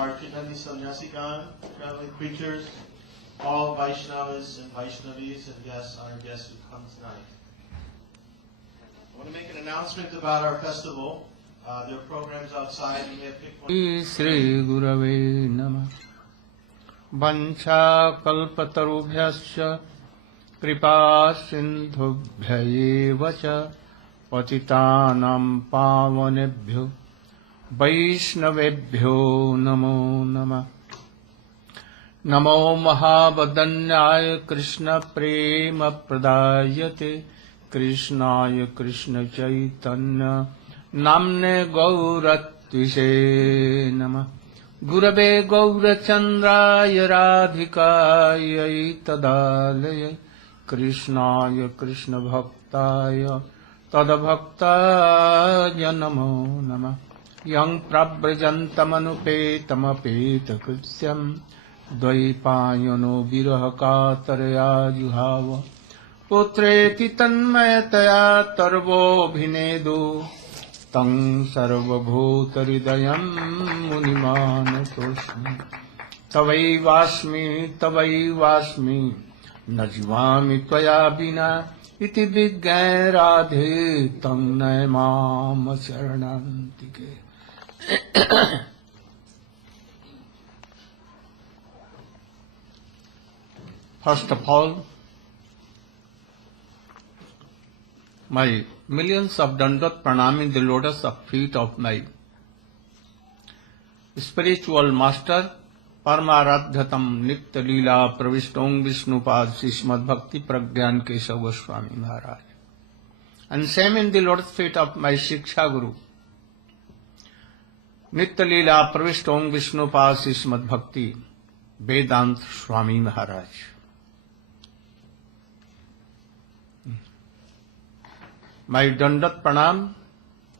our Chaitanya Sannyasigan, family preachers, all Vaishnavas and Vaishnavis and guests, honored guests who come tonight. I want to make an announcement about our festival. There are programs outside and we have picked one. Shri Gurave Namah. Vancha kalpatarubhyascha kripa sindhubhya cha patitanam pavanebhyo Vaishnavebhyo namo namah. Namo mahavadanyaya Krishna prema pradayate Krishnaya Krishna Chaitanya namne gauratvishe namah. Gurave gaurachandraya radhikaya tadalaya Krishnaya Krishna bhaktaya tadabhaktaya namo namah. Yang prabrajantamanupetamapetakrityam Dvaipayano virahakataraya juhava Putreti tanmayataya tarvo bhinedu Tang sarvabhutaridayam munimanatosmi Tavaivasmi Najvami tvaya bina Iti viggay radhe Tang naimam saranantike. First of all, my millions of dandat pranam in the lotus of feet of my spiritual master, Paramaradhatam Nitya Leela Pravistong Vishnupad Srimad Bhakti Pragyan Kesava Swami Maharaj. And same in the lotus feet of my Shiksha Guru, Nitya Leela Pravistong Vishnupad Srimad Bhakti Vedant Swami Maharaj. My dandat pranam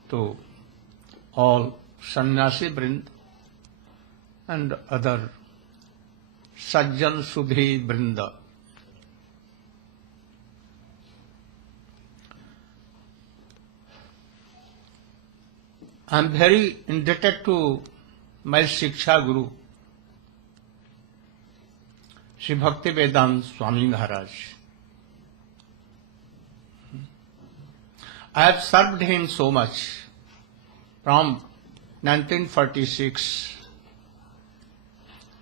to all sannyasi vrind and other sajjan sudhi vrinda. I am very indebted to my Shiksha Guru, Sri Bhakti Vedant Swami Maharaj. I have served him so much from 1946.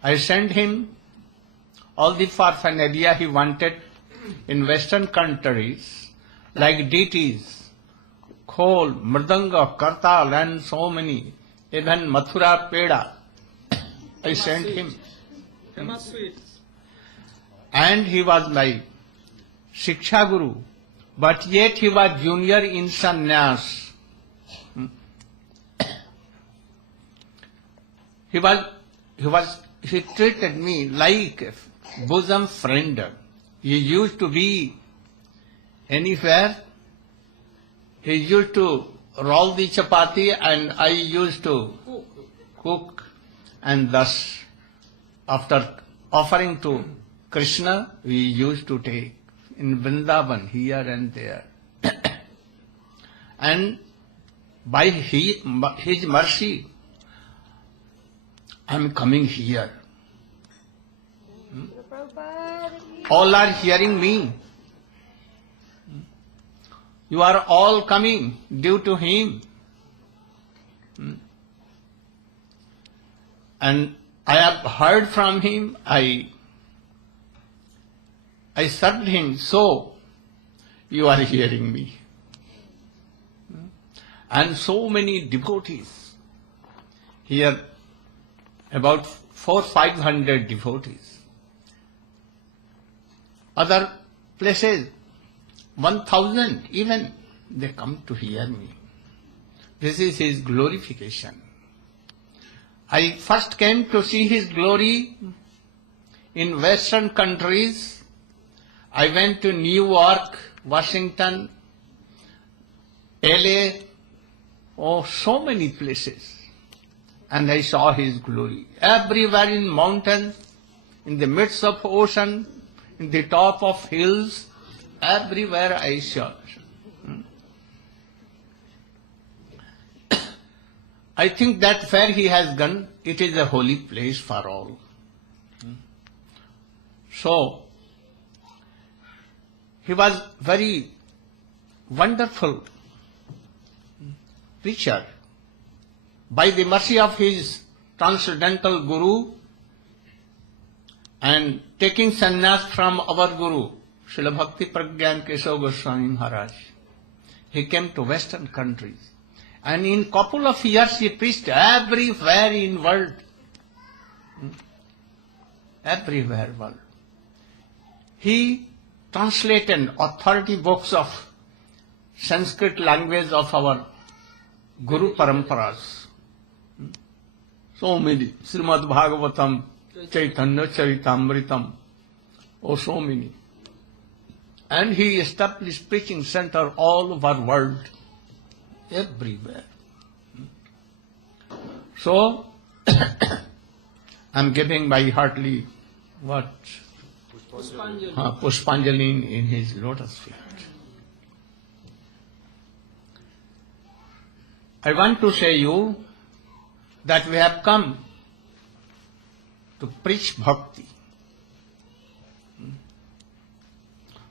I sent him all the paraphernalia he wanted in Western countries, like deities, khol, mridanga, kartal, and so many, even Mathura Peda. I sent him. And he was my Shiksha Guru. But yet he was junior in sannyas. He treated me like a bosom friend. He used to be anywhere. He used to roll the chapati and I used to cook. And thus, after offering to Krishna, we used to take in Vrindavan, here and there. And by his mercy, I am coming here. All are hearing me. You are all coming due to him. And I have heard from him, I served him, so you are hearing me. And so many devotees. Here, about 400-500 devotees. Other places, 1,000 even, they come to hear me. This is his glorification. I first came to see his glory in Western countries. I went to New York, Washington, LA, so many places. And I saw his glory. Everywhere in mountains, in the midst of ocean, in the top of hills, everywhere I saw. I think that where he has gone, it is a holy place for all. So, he was very wonderful preacher. By the mercy of his transcendental Guru and taking sannyas from our Guru, Srila Bhakti Pragyan Keshav Goswami Maharaj, he came to Western countries. And in couple of years he preached everywhere in world. Everywhere world. He translated authority books of Sanskrit language of our Guru Paramparas. So many. Srimad Bhagavatam, Chaitanya Charitamritam. Oh, so many. And he established preaching center all over world. Everywhere. So, I'm giving my heartily what? Pushpanjali in his lotus feet. I want to say you that we have come to preach bhakti.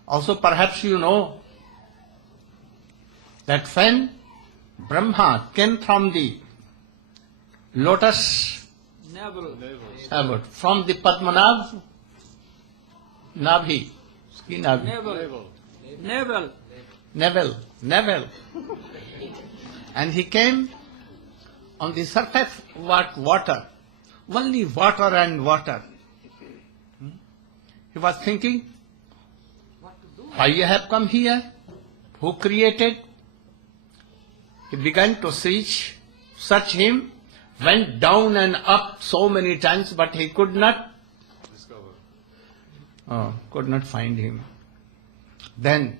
Also perhaps you know that when Brahma came from the lotus abode, from the Padmanabh Nabhi, Navel. And he came on the surface water, only water and water. He was thinking, why you have come here? Who created? He began to search him, went down and up so many times, but he could not find him. Then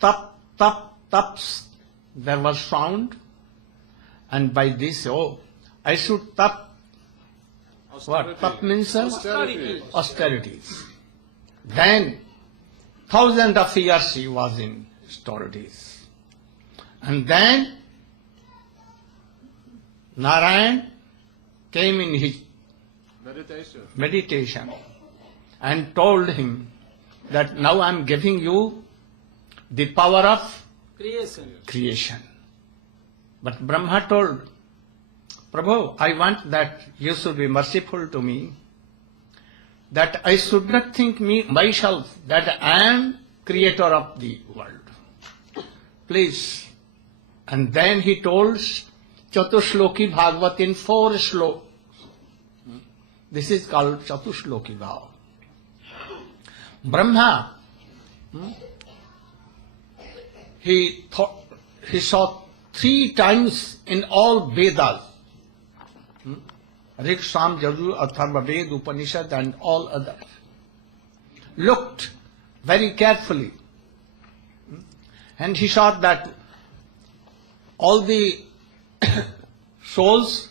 taps, there was sound, and by this, I should tap. What? Tap means austerities. Then, thousands of years he was in austerities. And then, Narayana came in his meditation and told him that now I am giving you the power of creation. But Brahma told, Prabhu, I want that you should be merciful to me, that I should not think myself that I am creator of the world. Please. And then he told Chatushloki Bhagavat in 4 slokas. This is called Chatushloki Bhagavat. Brahma, he saw 3 times in all Vedas, Rig, Sam, Yajur, Atharva, Ved, Upanishad and all others, looked very carefully, and he saw that all the souls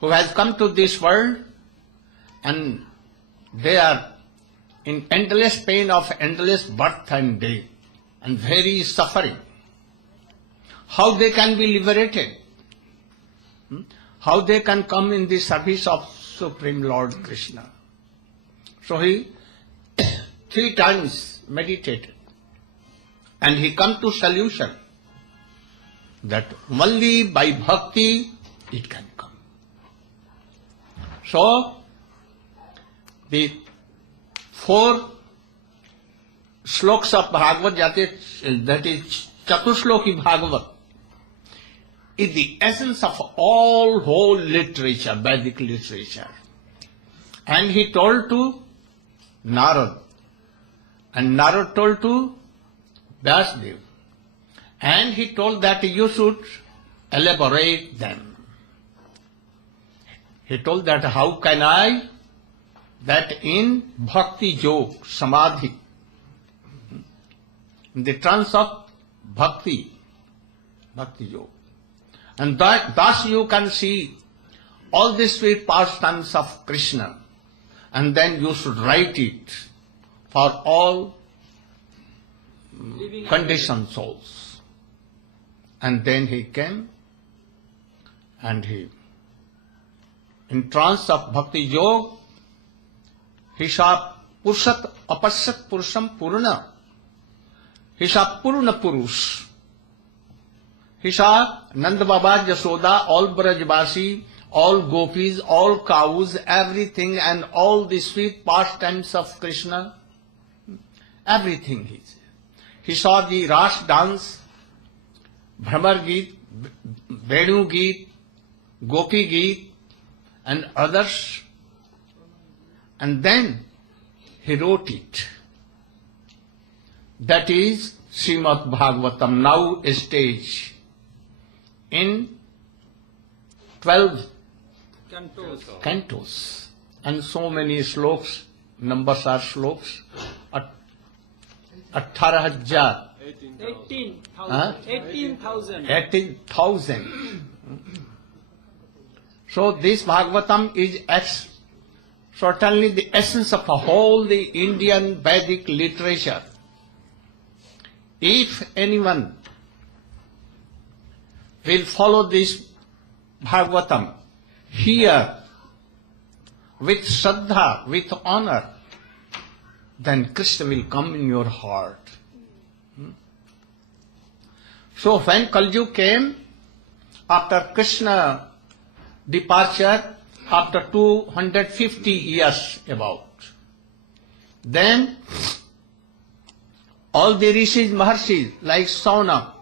who has come to this world and they are in endless pain of endless birth and death and very suffering. How they can be liberated? How they can come in the service of Supreme Lord Krishna? So he 3 times meditated and he come to solution that only by bhakti it can come. So the 4 slokas of Bhagavad that is Chatushloki Bhagavat, is the essence of all whole literature, Vedic literature. And he told to Narad, and Narad told to Vyasdev, and he told that you should elaborate them. He told that how can I, that in bhakti yoga, samadhi, in the trance of bhakti yoga, and thus you can see all the sweet pastimes of Krishna, and then you should write it for all conditioned souls. And then he came And he, in trance of bhakti yoga, he saw Pursat Apasat Purusham Purna. He saw Purna Purush. He saw Nanda Baba, Jasoda, all Brajvasi, all gopis, all cows, everything, and all the sweet pastimes of Krishna. Everything he saw. He saw the Ras dance, Bhramar Geet, Venu Geet, Gopi Geet, and others. And then he wrote it. That is Srimad Bhagavatam, now a stage in 12 cantos. And so many sloks, numbers are sloks, 18,000. 18,000. 18,000. So this Bhagavatam is certainly the essence of the whole the Indian Vedic literature. If anyone will follow this Bhagavatam here with Shraddha, with honor, then Krishna will come in your heart. So when Kali Yuga came, after Krishna departure, after 250 years about, then all the rishis, maharshis, like Sauna,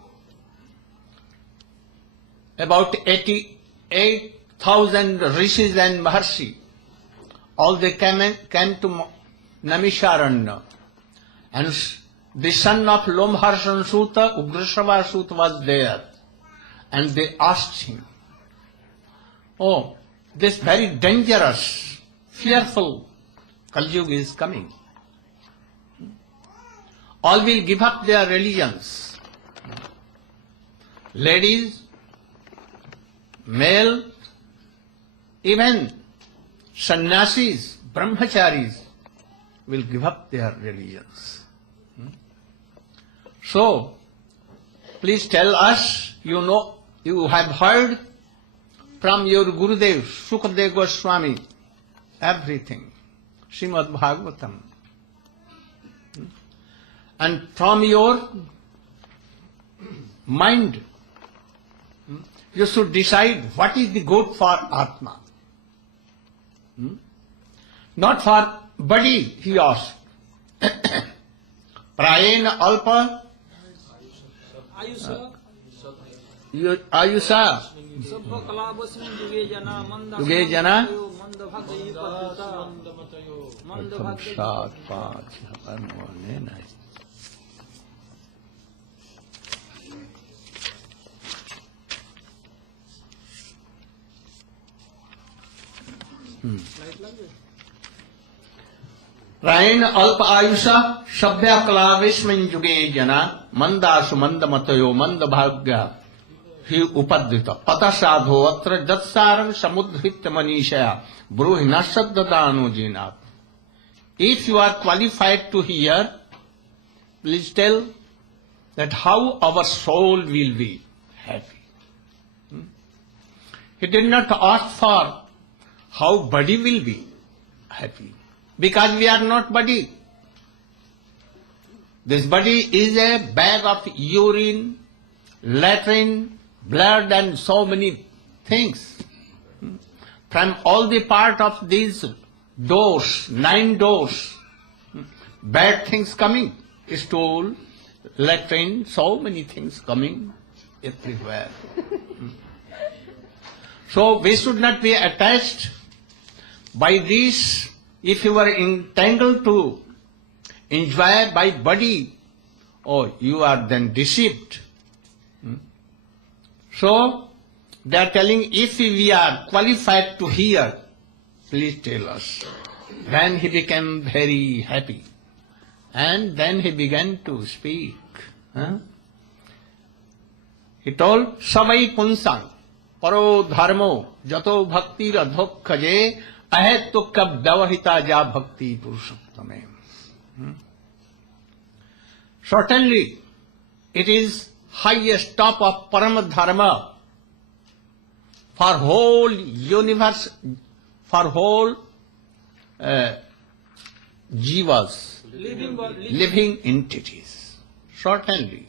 about 88,000 rishis and maharshi, all they came to Namisharanya. And the son of Lomharshan Suta, Ugrashrava Suta was there. And they asked him, oh, this very dangerous, fearful Kali Yuga is coming. All will give up their religions. Ladies, male, even sannyasis, brahmacharis will give up their religions. So, please tell us, you have heard from your Gurudev, Sukadev Goswami, everything, Srimad Bhagavatam. And from your mind, you should decide what is the good for Atma. Not for body, he asked. Prayena alpa ayusa yuge jana saat paach karmane. Rain alpa ayusha sabhya kalavismin yuge jana mandasu mandamatayo mandabhagya hi upadrita patasadho atra jatsaram samudhritya manishaya bruhina saddadano jinat. If you are qualified to hear, please tell that how our soul will be happy. He did not ask for how body will be happy. Because we are not body. This body is a bag of urine, latrine, blood and so many things. From all the part of these doors, 9 doors, bad things coming. Stool, latrine, so many things coming everywhere. So we should not be attached by this. If you are entangled to enjoy by body, oh, you are then deceived. So, they are telling, if we are qualified to hear, please tell us. Then he became very happy. And then he began to speak. He told, Savai Punsang, Paro Dharmo, Jato Bhakti Radhokhaje, Ahetukka Vyavahita Ja Bhakti Purushottame. Certainly, it is highest top of Param Dharma for whole universe, for whole jivas, living entities. Certainly.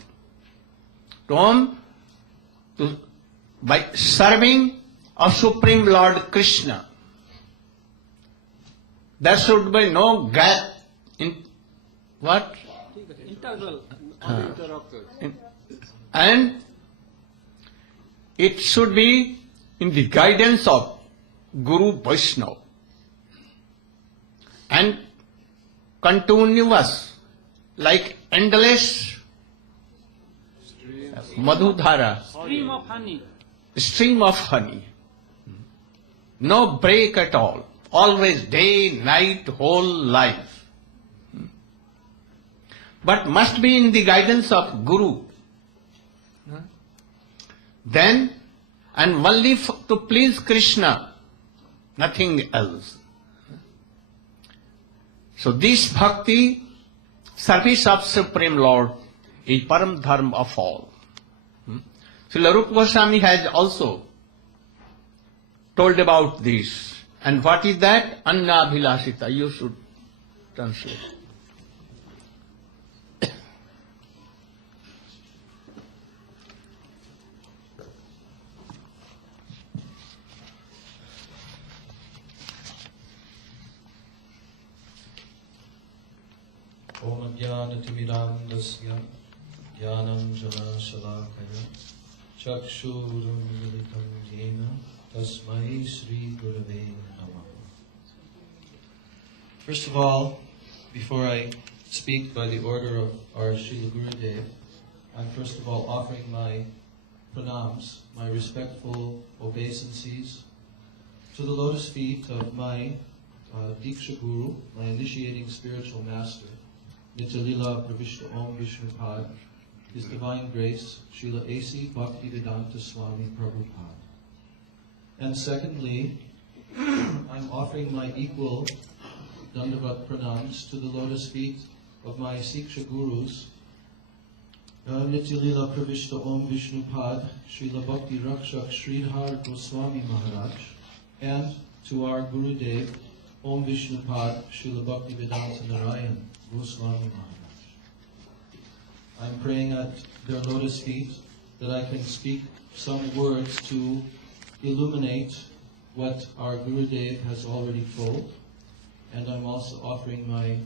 By serving of Supreme Lord Krishna, there should be no gap in what? Interval. And it should be in the guidance of Guru Vaishnava and continuous, like endless Madhudhara, stream of honey. No break at all. Always day, night, whole life. But must be in the guidance of Guru. Then, and only to please Krishna, nothing else. So this bhakti, service of Supreme Lord, is param dharma of all. Srila Rupa Goswami has also told about this. And what is that? Anna Bhilasita. You should translate. Om Jnanatimirandasya Jnanam Jana Shalakaya Chakshurum Militam Jena Tasmai Sri Gurave Namaha. First of all, before I speak by the order of our Srila Gurudev, I'm first of all offering my pranams, my respectful obeisances to the lotus feet of my Diksha Guru, my initiating spiritual master, Nityalila Pravishta Om Vishnupad, His Divine Grace, Srila A.C. Bhaktivedanta Swami Prabhupada. And secondly, I'm offering my equal Dandavat pranams to the lotus feet of my Siksha Gurus, Nityalila Pravishta Om Vishnupad, Srila Bhakti Rakshak Sridhar Goswami Maharaj, and to our Gurudev, Om Vishnupad, Srila Bhaktivedanta Narayana Goswami Maharaj. I'm praying at their lotus feet that I can speak some words to illuminate what our Gurudev has already told. And I'm also offering my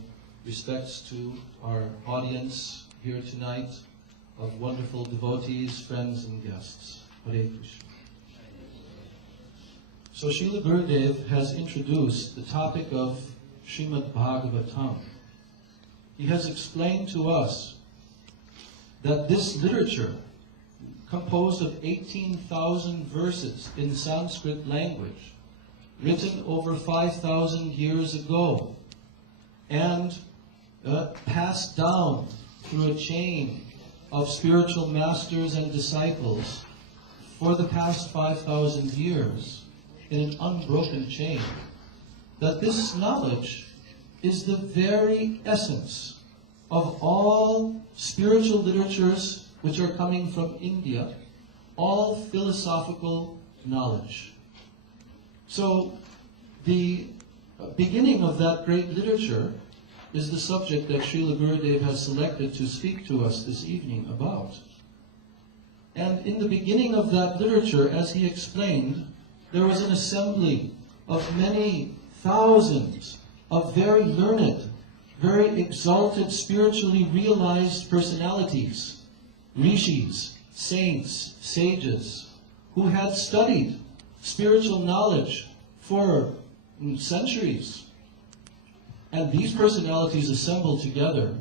respects to our audience here tonight of wonderful devotees, friends, and guests. Hare Krishna. So Srila Gurudev has introduced the topic of Srimad Bhagavatam. He has explained to us that this literature, composed of 18,000 verses in Sanskrit language, written over 5,000 years ago, and passed down through a chain of spiritual masters and disciples for the past 5,000 years, in an unbroken chain, that this knowledge is the very essence of all spiritual literatures which are coming from India, all philosophical knowledge. So the beginning of that great literature is the subject that Srila Gurudev has selected to speak to us this evening about. And in the beginning of that literature, as he explained, there was an assembly of many thousands of very learned, very exalted, spiritually realized personalities, rishis, saints, sages, who had studied spiritual knowledge for centuries. And these personalities assembled together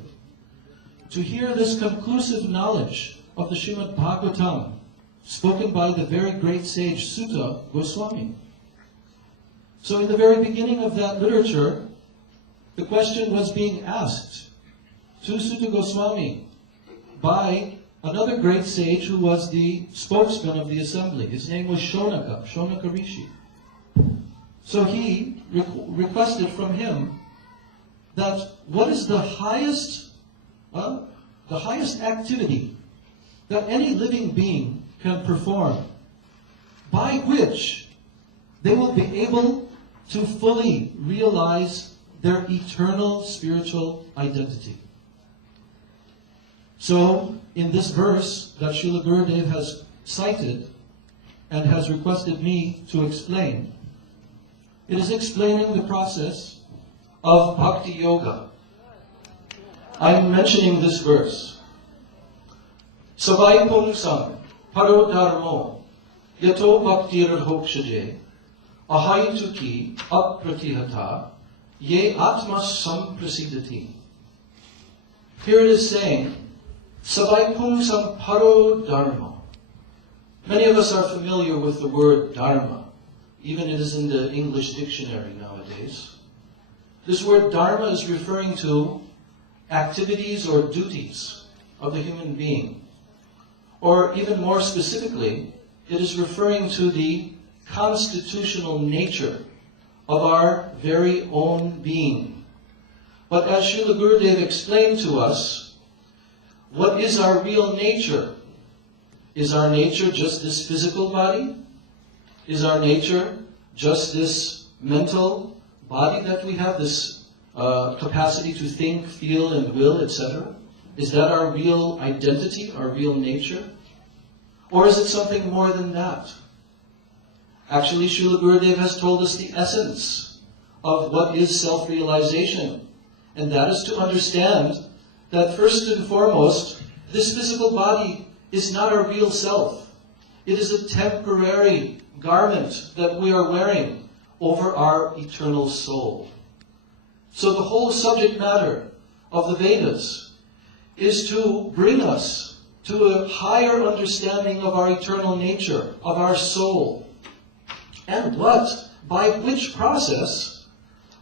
to hear this conclusive knowledge of the Srimad Bhagavatam, spoken by the very great sage Sutta Goswami. So in the very beginning of that literature, the question was being asked to Sutta Goswami by another great sage who was the spokesman of the assembly. His name was Shonaka Rishi. So he requested from him that what is the highest activity that any living being can perform by which they will be able to fully realize their eternal spiritual identity. So, in this verse that Srila Gurudev has cited and has requested me to explain, it is explaining the process of Bhakti Yoga. I'm mentioning this verse. Savai Pungsam Paro Dharmo Yato Bhaktir Hokshaje Ahaituki Apratihata Ye Atma Samprasidati. Here it is saying, Savai Pungsam Paro Dharma. Many of us are familiar with the word dharma. Even it is in the English dictionary nowadays. This word dharma is referring to activities or duties of the human being. Or even more specifically, it is referring to the constitutional nature of our very own being. But as Srila Gurudev explained to us, what is our real nature? Is our nature just this physical body? Is our nature just this mental body that we have, this capacity to think, feel, and will, etc.? Is that our real identity, our real nature? Or is it something more than that? Actually, Srila Gurudev has told us the essence of what is self-realization. And that is to understand that first and foremost, this physical body is not our real self. It is a temporary garment that we are wearing over our eternal soul. So the whole subject matter of the Vedas is to bring us to a higher understanding of our eternal nature, of our soul. And by which process,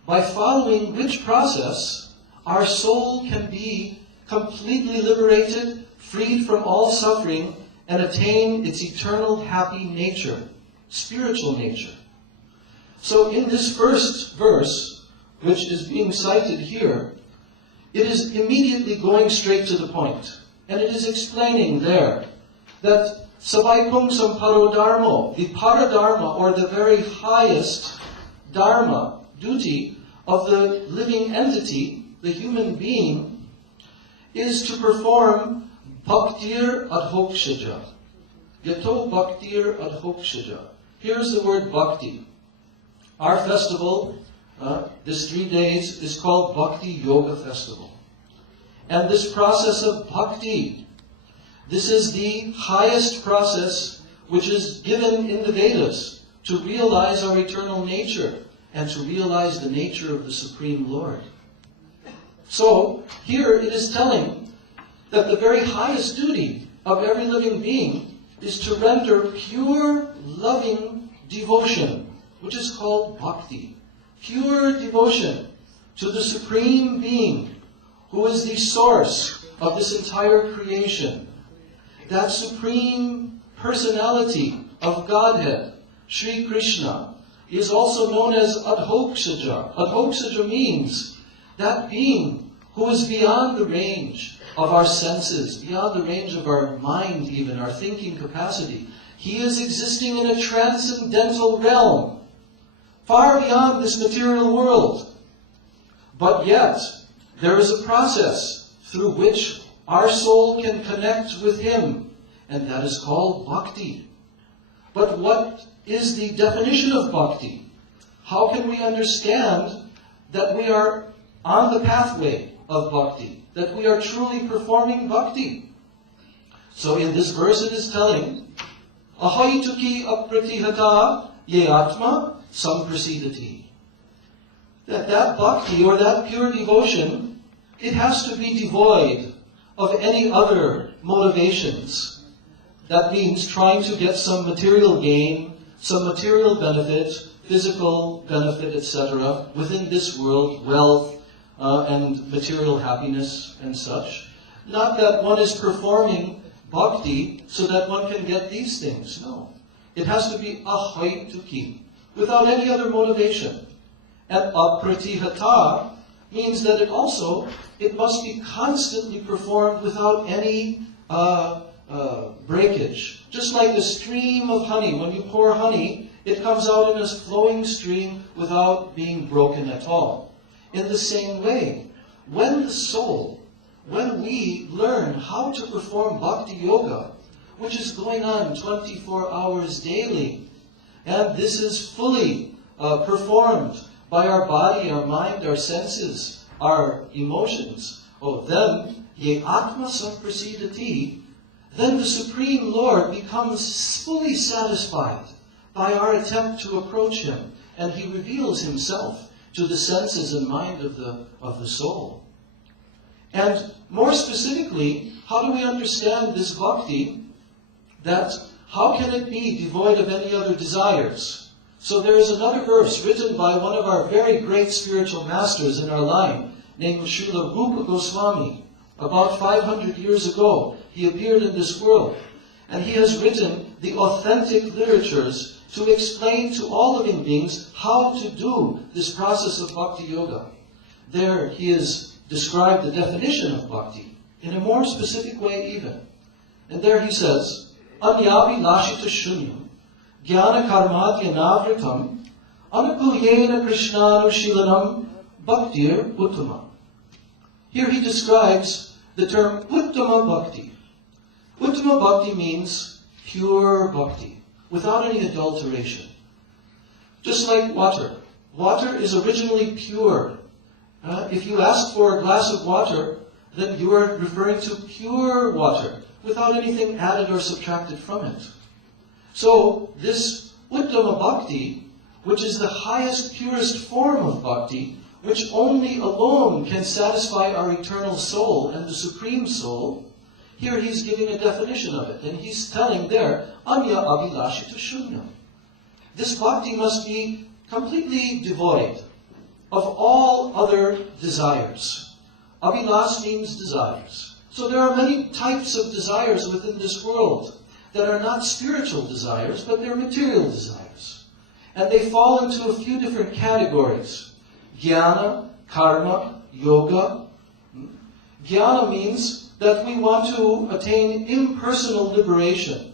by following which process, our soul can be completely liberated, freed from all suffering, and attain its eternal happy nature, spiritual nature. So in this first verse, which is being cited here, it is immediately going straight to the point. And it is explaining there that Savai Pungsam Parodharmo, the Paradharma, or the very highest dharma, duty of the living entity, the human being, is to perform Bhaktir Adhokshaja. Yato Bhaktir Adhokshaja. Here's the word bhakti. Our festival, this 3 days, is called Bhakti Yoga Festival. And this process of bhakti, this is the highest process which is given in the Vedas to realize our eternal nature and to realize the nature of the Supreme Lord. So, here it is telling that the very highest duty of every living being is to render pure, loving devotion, which is called bhakti. Pure devotion to the Supreme Being, who is the source of this entire creation. That Supreme Personality of Godhead, Sri Krishna, is also known as Adhokshaja. Adhokshaja means that being who is beyond the range of our senses, beyond the range of our mind even, our thinking capacity. He is existing in a transcendental realm, far beyond this material world. But yet, there is a process through which our soul can connect with Him, and that is called bhakti. But what is the definition of bhakti? How can we understand that we are on the pathway of bhakti, that we are truly performing bhakti? So in this verse it is telling, Ahaituki apratihata ye atma samprasidati. That bhakti, or that pure devotion, it has to be devoid of any other motivations. That means trying to get some material gain, some material benefit, physical benefit, etc., within this world, wealth, and material happiness and such. Not that one is performing bhakti so that one can get these things. No. It has to be ahaituki, without any other motivation. And apratihata means that it must be constantly performed without any breakage. Just like a stream of honey. When you pour honey, it comes out in a flowing stream without being broken at all. In the same way, when we learn how to perform bhakti yoga, which is going on 24 hours daily, and this is fully performed by our body, our mind, our senses, our emotions, then ye atma samprasidati, then the Supreme Lord becomes fully satisfied by our attempt to approach Him, and He reveals Himself to the senses and mind of the soul. And more specifically, how do we understand this bhakti? That how can it be devoid of any other desires? So there is another verse written by one of our very great spiritual masters in our line, named Srila Rupa Goswami. About 500 years ago, he appeared in this world. And he has written the authentic literatures to explain to all living beings how to do this process of bhakti yoga. There he has described the definition of bhakti in a more specific way even. And there he says, Anyavi lashita shunyam, jnana karmadya navritam, anukulyena krishnanushilanam, bhaktir uttama. Here he describes the term uttama bhakti. Uttama bhakti means pure bhakti, without any adulteration. Just like water. Water is originally pure. If you ask for a glass of water, then you are referring to pure water, without anything added or subtracted from it. So, this Uttama Bhakti, which is the highest, purest form of bhakti, which only alone can satisfy our eternal soul and the Supreme Soul, here he's giving a definition of it, and he's telling there, Anya Abhilashita Shunyam. This bhakti must be completely devoid of all other desires. Abhilash means desires. So there are many types of desires within this world that are not spiritual desires, but they're material desires. And they fall into a few different categories. Jnana, karma, yoga. Jnana means that we want to attain impersonal liberation.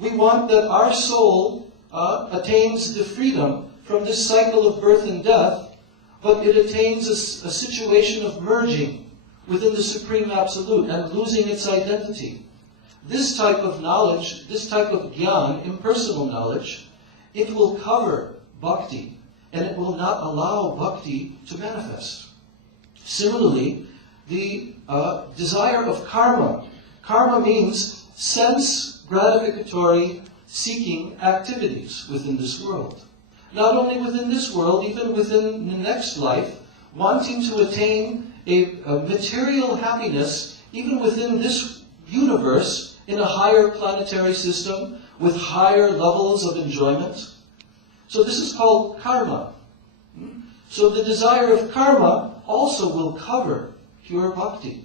We want that our soul attains the freedom from this cycle of birth and death, but it attains a situation of merging within the Supreme Absolute and losing its identity. This type of knowledge, this type of jnana, impersonal knowledge, it will cover bhakti, and it will not allow bhakti to manifest. Similarly, the desire of karma. Karma means sense gratificatory seeking activities within this world. Not only within this world, even within the next life, wanting to attain a material happiness, even within this universe, in a higher planetary system, with higher levels of enjoyment. So this is called karma. So the desire of karma also will cover pure bhakti.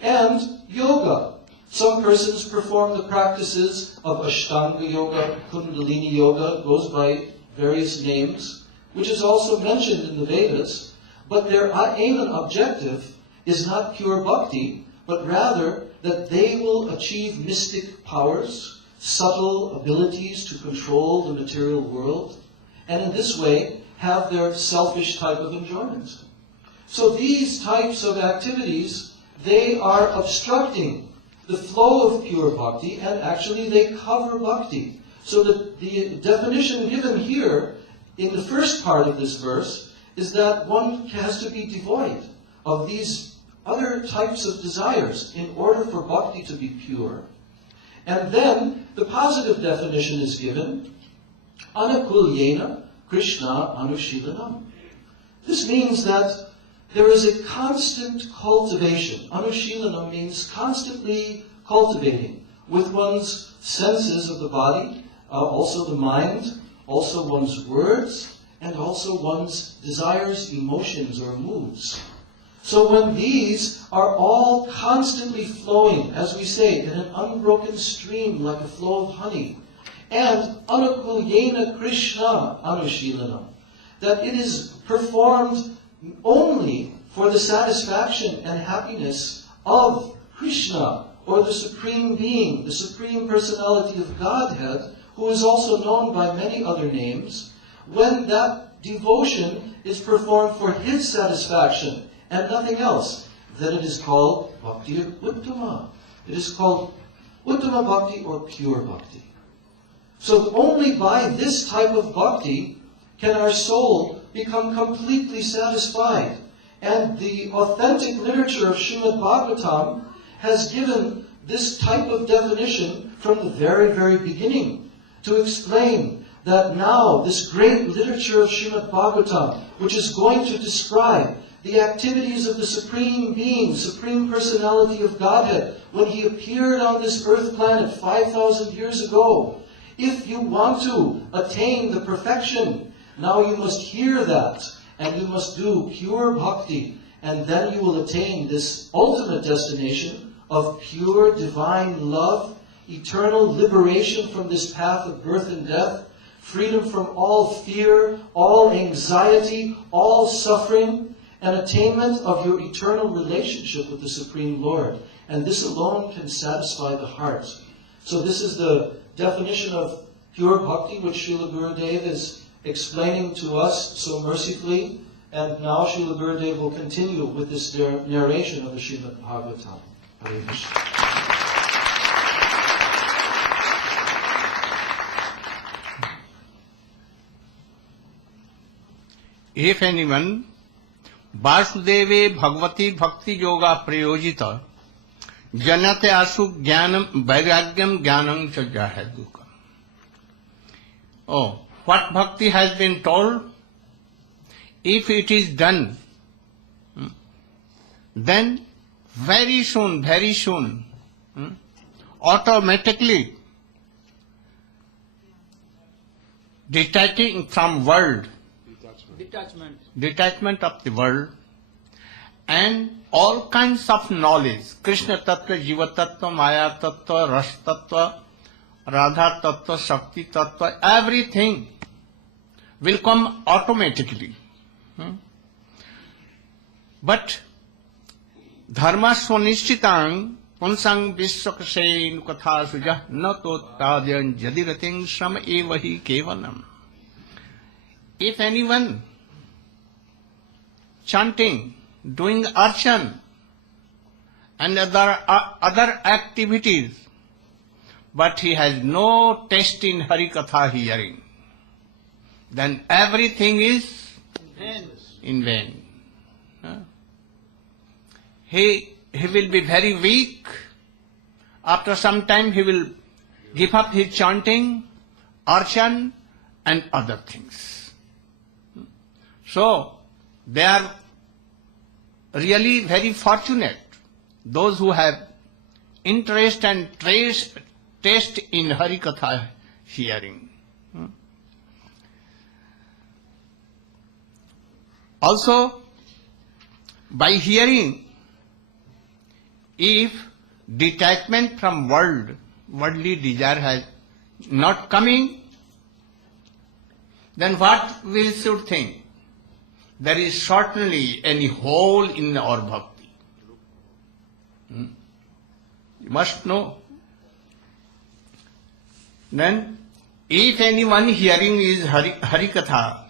And yoga. Some persons perform the practices of Ashtanga yoga, Kundalini yoga, goes by various names, which is also mentioned in the Vedas, but their aim and objective is not pure bhakti, but rather that they will achieve mystic powers, subtle abilities to control the material world, and in this way have their selfish type of enjoyment. So these types of activities, they are obstructing the flow of pure bhakti, and actually they cover bhakti. So the definition given here in the first part of this verse is that one has to be devoid of these other types of desires in order for bhakti to be pure. And then the positive definition is given, anakulyena Krishna anushilanam. This means that there is a constant cultivation. Anushilanam means constantly cultivating with one's senses of the body, also the mind, also one's words, and also one's desires, emotions, or moods. So when these are all constantly flowing, as we say, in an unbroken stream like a flow of honey, and anukulyena Krishna anushilanam, that it is performed only for the satisfaction and happiness of Krishna, or the Supreme Being, the Supreme Personality of Godhead, who is also known by many other names, when that devotion is performed for His satisfaction and nothing else, then it is called Bhakti Uttama. It is called Uttama Bhakti or pure Bhakti. So only by this type of Bhakti can our soul become completely satisfied. And the authentic literature of Srimad Bhagavatam has given this type of definition from the very, very beginning to explain that now this great literature of Srimad Bhagavatam, which is going to describe the activities of the Supreme Being, Supreme Personality of Godhead, when He appeared on this earth planet 5,000 years ago. If you want to attain the perfection, now you must hear that, and you must do pure bhakti, and then you will attain this ultimate destination of pure divine love, eternal liberation from this path of birth and death, freedom from all fear, all anxiety, all suffering, and attainment of your eternal relationship with the Supreme Lord. And this alone can satisfy the heart. So this is the definition of pure bhakti, which Srila Gurudev is explaining to us so mercifully. And now Srila Gurudev will continue with this narration of the Srimad Bhagavatam. Hare Krishna. If anyone Vasudeve Bhagavati Bhakti Yoga Prayojita Janate Asu Jnanam Vairagyam Jnanam Chajahadukam. Oh, what bhakti has been told? If it is done, then very soon, automatically detaching from world, detachment of the world, and all kinds of knowledge, Krishna Tattva, Jiva Tattva, Maya Tattva, Ras Tattva, Radha Tattva, Shakti Tattva, everything will come automatically. But Dharma Swanishchitang Punsang Vishwakasein Katha Sujah Nato Tadyan Jadirating Shram Evahi Kevalam. If anyone chanting, doing archan and other activities, but he has no taste in Harikatha hearing, then everything is in vain. He will be very weak. After some time he will give up his chanting, archan and other things. So they are really very fortunate, those who have interest and taste in Harikatha hearing. Also, by hearing, if detachment from worldly desire has not coming, then what we should think? There is certainly any hole in our bhakti. You must know. Then, if anyone hearing is Harikatha,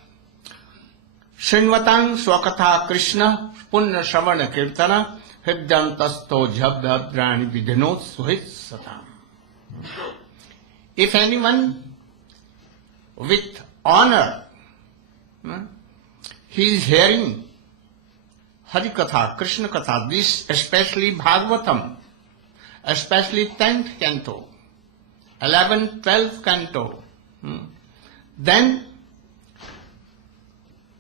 Srinvatang Swakatha Krishna Punya Shavana Kirtana Hridyantasto Jhabdadrani Vidhanot Suhit Satam. If anyone with honor, he is hearing Harikatha, Krishna Katha, this especially Bhagavatam, especially 10th canto, 11th, 12th canto, then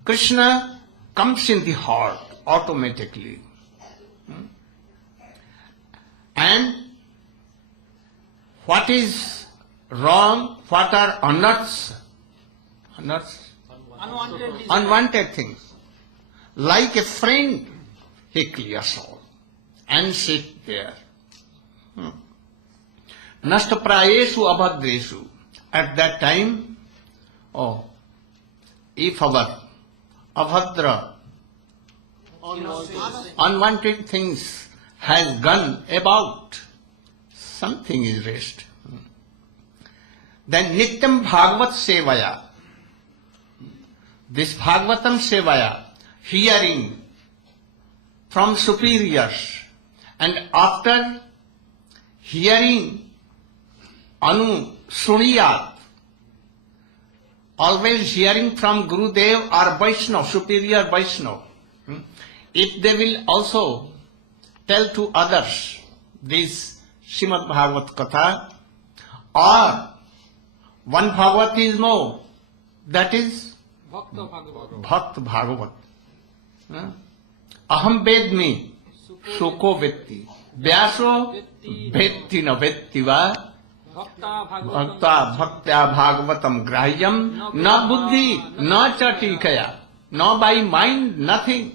Krishna comes in the heart automatically. And what is wrong, what are unwanted things, like a friend, he clears all and sit there. Nashtaprayeshu abhadreshu. At that time, if our abhadra, unwanted things has gone about, something is rest. Then Nityam Bhagavat Sevaya. This Bhagavatam Sevaya, hearing from superiors, and after hearing Anu Suniyat, always hearing from Gurudev or Vaishnava, superior Vaishnava. If they will also tell to others this Srimad Bhagavat Katha, or one Bhagavat is more, that is Bhakta Bhagavat. Aham vedmi soko vetti vyaso vetti na vetti va bhakta bhaktya bhagavatam grahyam na buddhi na cha tikaya, no by mind, nothing.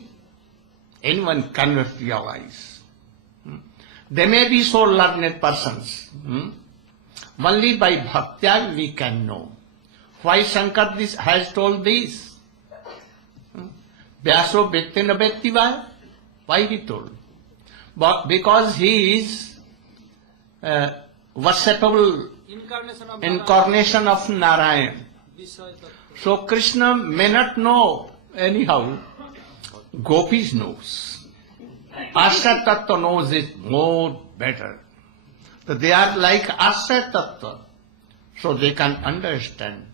Anyone cannot realize. They may be so learned persons. Only by bhaktya we can know. Why Shankar has told this? Vyaso vetti na vetti va? Why he told? But because he is worshipable incarnation of Narayana. So Krishna may not know anyhow. Gopis knows. Ashra Tattva knows it more better. So they are like Ashra Tattva. So they can understand.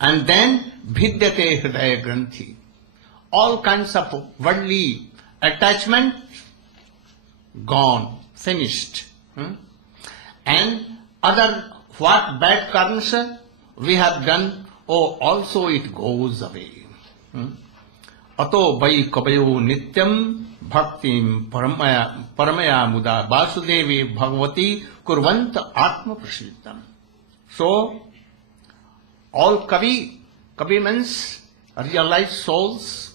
And then Vidyate Hridaya Granthi. All kinds of worldly attachment gone, finished. And other what bad karmas we have done, also it goes away. Ato vai kabayo nityam bhaktim paramaya muda vasudevi bhagavati kurvanta atma prasiddham. So, all Kavi means realized souls,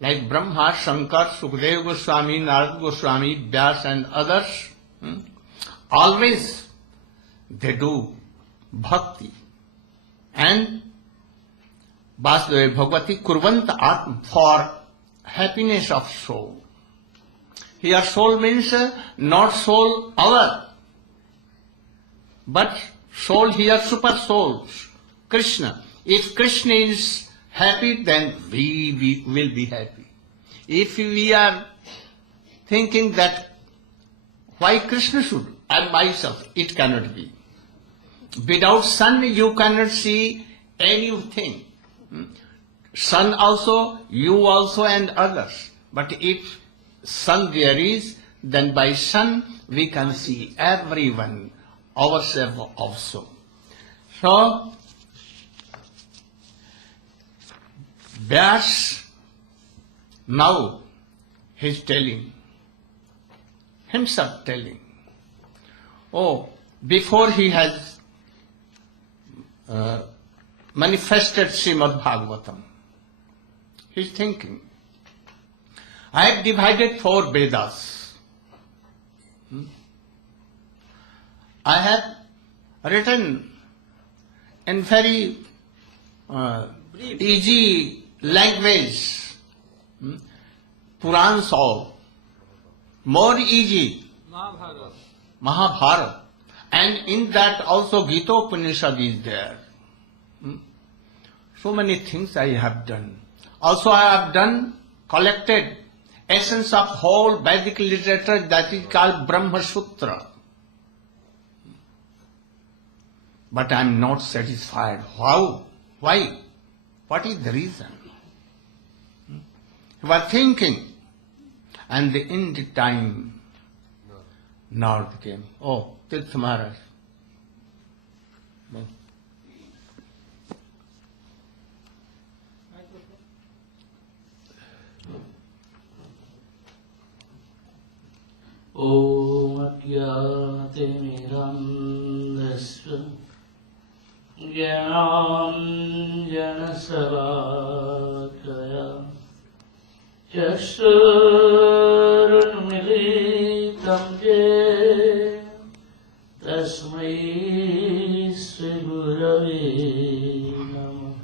like Brahma, Shankar, Sukadeva Goswami, Narada Goswami, Vyas and others, always they do bhakti. And Vasudeva Bhagavati Kurvanta Atma, for happiness of soul. Here soul means not soul our, but soul here super souls, Krishna. If Krishna is happy, then we will be happy. If we are thinking that why Krishna should, and myself, it cannot be. Without sun you cannot see anything. Sun also, you also and others. But if sun there is, then by sun we can see everyone, ourselves also. So, Vyas now he is telling, himself telling, before he has manifested Srimad Bhagavatam, he is thinking, I have divided 4 Vedas. I have written in very easy language, Purans all, more easy, Mahabharata, and in that also Gita Upanishad is there. So many things I have done. Also I have collected essence of whole Vedic literature that is called Brahma Sutra. But I am not satisfied. How? Why? What is the reason? You are thinking, and in the time, Narad came. Tirtha Maharaj. Om Agyate Mirandasva Jnanam Janasavakaya Chashurunmilitam Je Tasmai Sri Gurave Namah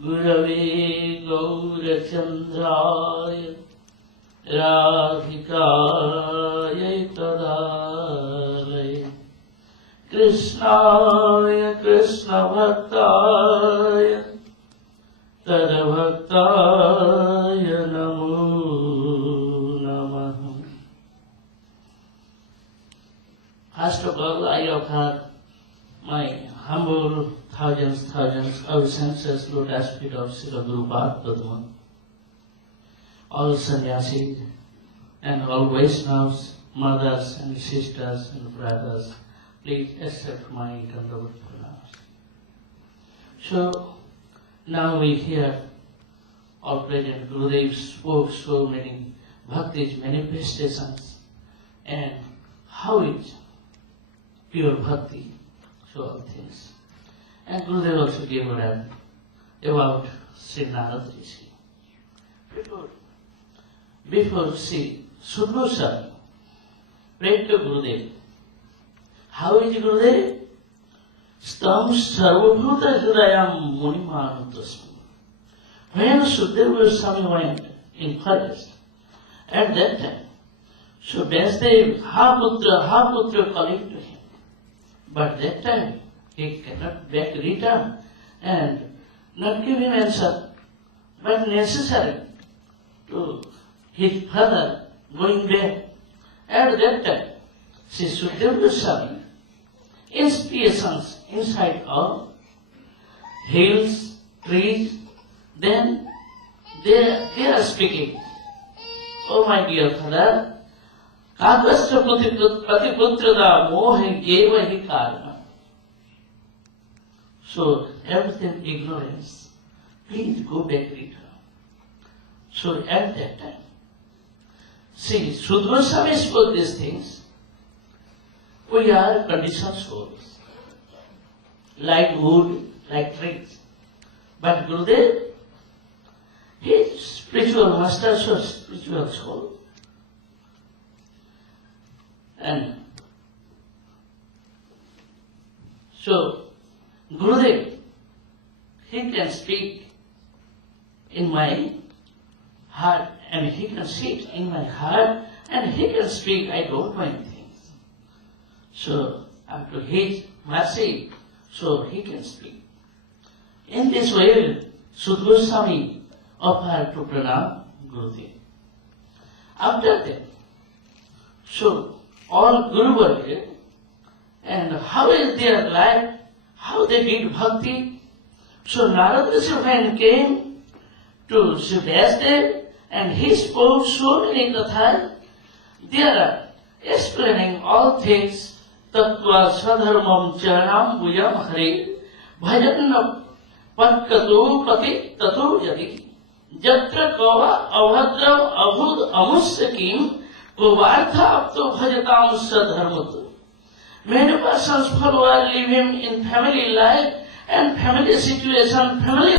Gurave Gaurachandraya Radhikaya Tadalaya Krishnaya Krishna Bhaktaya Tadabhaktaya Namo Namaha. First of all, I offer my humble thousands obeisances lotus feet of Srila Guru Padma, all sannyasis and all Vaishnavas, mothers and sisters and brothers, please accept my Dandavat pranams. So, now we hear our present Gurudev spoke so many bhakti's manifestations and how is pure bhakti, so all things. And Gurudev also gave a rant about Sri Narada Rishi. Before Sri Sudhusha prayed to Gurudev. How is Gurudev? Stam sarvabhuta hridayam munimanutasmi. When Sudhdev Goswami went in forest, at that time, so Vasudev, Haputra calling to him. But that time, he cannot back return and not give him answer, but necessary to his father going back. At that time, Sri Sudhdev Goswami, inspirations inside of hills, trees, then they are speaking. Oh my dear father, kakasya patiputrada mohe gevahi karma. So everything ignorance. Please go back return. So at that time, see, Sudhva Goswami spoke these things. We are conditioned souls, like wood, like trees. But Gurudev, he is spiritual master, so spiritual soul. And so Gurudev, he can speak in my heart and he can sit in my heart and he can speak, I don't know anything. So up to his mercy, so he can speak. In this way, Sudhva Goswami offered to pranam Gurudev. After that, so all Guru worship and how is their life, how they did bhakti. So Narada Rishi when came to Sri Vasudev and he spoke so many kathas, they are explaining all things. Tattva sadharmam charanam bhujam hare bhajanna patkato pati tato yadi jatra kava avhadram avhud amussakim kovartha apto bhajatam sadharmat. Many persons follow living in family life and family situation, family